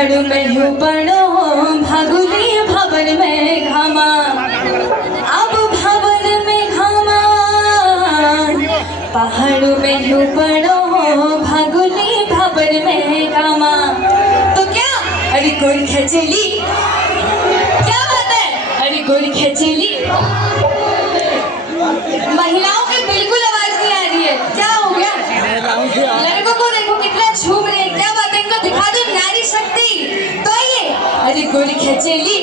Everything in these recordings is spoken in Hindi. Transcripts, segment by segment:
पहाड़ में यूं पड़ो भागुली भवन में घामा, अब भवन में घामा, पहाड़ में यूं पड़ो भागुली भवन में घामा। तो क्या अरे कोई खेचेली, क्या बात है, अरे कोई खेचेली। महिलाओं की बिल्कुल आवाज नहीं आ रही है, क्या हो गया? लड़कों को देखो कितना झूम रहे हैं, क्या बात है, इनको दिखा दो नारी शक्ति। तो आइए, अरे गोरी खेचेली,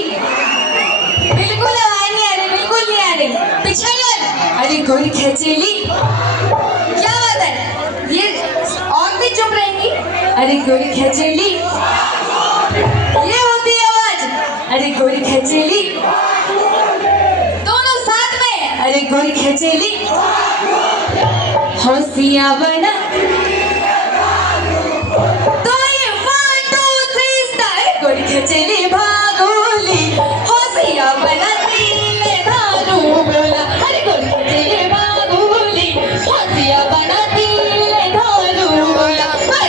बिल्कुल आवाज नहीं आ रही, बिल्कुल नहीं आ रही, पीछे लग, अरे गोरी खेचेली, क्या बात है, ये और भी चुप रहेंगी। अरे गोरी खेचेली, ये होती है आवाज, अरे गोरी खेचेली, दोनों साथ में, अरे गोरी खेचेली। होशिया बना, तो ये 1 2 3 स्टार्ट। गोरी खेचेली भागोली, होशिया बना तीले धारू बोला, अरे गोरी खेचेली भागोली, होशिया बना तीले धारू बोला।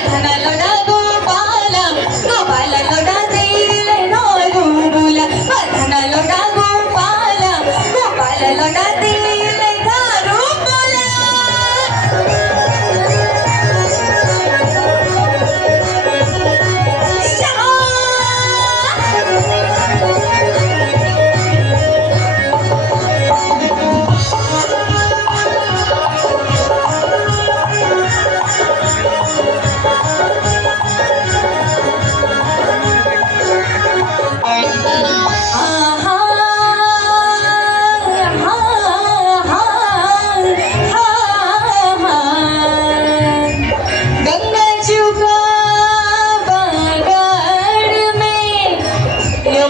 धना लोड़ा गोपाला, गोपाला लोड़ा तीले धारू बोला, धना लोड़ा गोपाला, गोपाला लोड़ा तीले धारू बोला।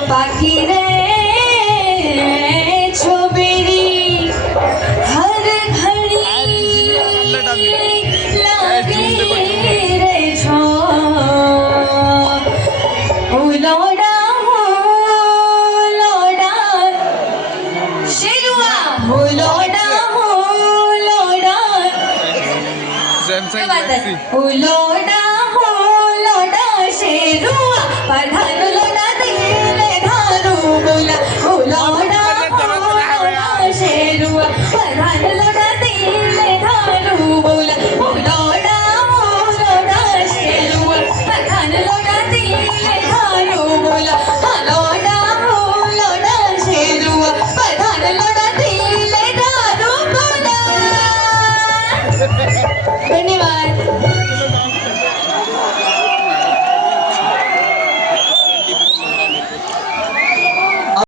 बाकी रे छोबेरी हर घड़ी लागे रे छो, ओ लोड़ा हो लोड़ा शेरुआ, हो लोड़ा क्या बात है, ओ लोड़ा शेरुआ, प्रधान लोड़ा दिले धारू बोला, ओ लोड़ा शेरुआ, प्रधान लोड़ा दिले धारू बोला, ओ लोड़ा शेरुआ, प्रधान लोड़ा दिले धारू बोला, लोड़ा शेरुआ, प्रधान लोड़ा दिले धारू बोला। धन्यवाद।